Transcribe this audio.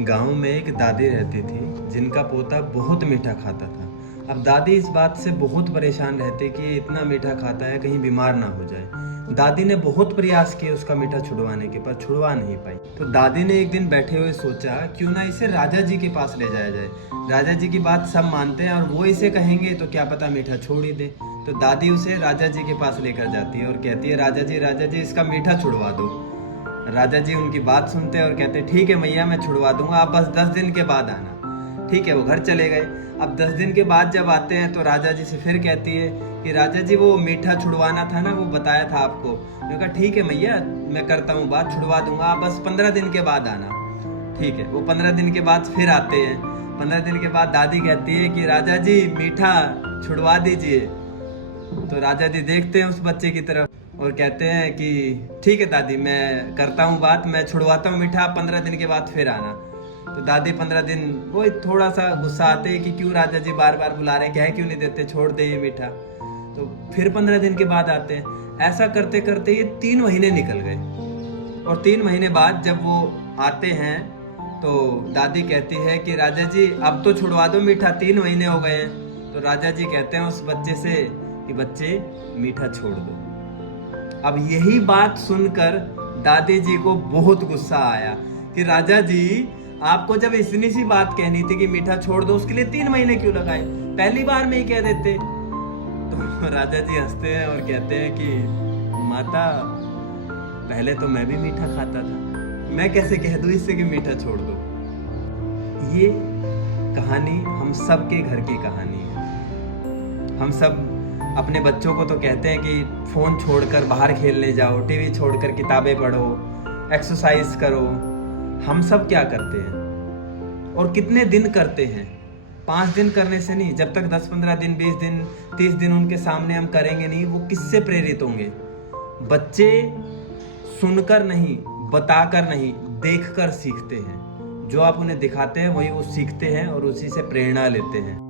गांव में एक दादी रहती थी जिनका पोता बहुत मीठा खाता था। अब दादी इस बात से बहुत परेशान रहते कि ये इतना मीठा खाता है कहीं बीमार ना हो जाए। दादी ने बहुत प्रयास किए उसका मीठा छुड़वाने के, पर छुड़वा नहीं पाई। तो दादी ने एक दिन बैठे हुए सोचा क्यों ना इसे राजा जी के पास ले जाया जाए। राजा जी की बात सब मानते हैं और वो इसे कहेंगे तो क्या पता मीठा छोड़ ही दे। तो दादी उसे राजा जी के पास लेकर जाती है और कहती है, राजा जी इसका मीठा छुड़वा दो। राजा जी उनकी बात सुनते हैं और कहते हैं, ठीक है मैया मैं छुड़वा दूंगा, आप बस 10 दिन के बाद आना। ठीक है, वो घर चले गए। अब 10 दिन के बाद जब आते हैं तो राजा जी से फिर कहती है कि राजा जी वो मीठा छुड़वाना था ना, वो बताया था आपको। मैंने कहा ठीक है मैया मैं करता हूँ बात, छुड़वा दूंगा, आप बस 15 दिन के बाद आना। ठीक है, वो 15 दिन के बाद फिर आते हैं। 15 दिन के बाद दादी कहती है कि राजा जी मीठा छुड़वा दीजिए। तो राजा जी देखते हैं उस बच्चे की तरफ और कहते हैं कि ठीक है दादी मैं करता हूँ बात, मैं छुड़वाता हूँ मीठा, 15 दिन के बाद फिर आना। तो दादी 15 दिन वो थोड़ा सा गुस्सा आते हैं कि क्यों राजा जी बार बार बुला रहे हैं, कह क्यों नहीं देते, छोड़ दे ये मीठा। तो फिर 15 दिन के बाद आते हैं। ऐसा करते करते ये 3 महीने निकल गए और 3 महीने बाद जब वो आते हैं तो दादी कहती है कि राजा जी अब तो छुड़वा दो मीठा, 3 महीने हो गए हैं। तो राजा जी कहते हैं उस बच्चे से कि बच्चे मीठा छोड़ दो। अब यही बात सुनकर दादी जी को बहुत गुस्सा आया कि राजा जी आपको जब इतनी सी बात कहनी थी कि मीठा छोड़ दो, उसके लिए 3 महीने क्यों लगाए, पहली बार में ही कह देते। तो राजा जी हंसते हैं और कहते हैं कि माता पहले तो मैं भी मीठा खाता था, मैं कैसे कह दूं इससे कि मीठा छोड़ दो। ये कहानी हम सब के घर की कहानी है। हम सब अपने बच्चों को तो कहते हैं कि फ़ोन छोड़कर बाहर खेलने जाओ, टीवी छोड़कर किताबें पढ़ो, एक्सरसाइज करो। हम सब क्या करते हैं और कितने दिन करते हैं? 5 दिन करने से नहीं, जब तक 10-15 दिन, 20 दिन, 30 दिन उनके सामने हम करेंगे नहीं, वो किससे प्रेरित होंगे? बच्चे सुनकर नहीं, बताकर नहीं, देखकर सीखते हैं। जो आप उन्हें दिखाते हैं वही वो सीखते हैं और उसी से प्रेरणा लेते हैं।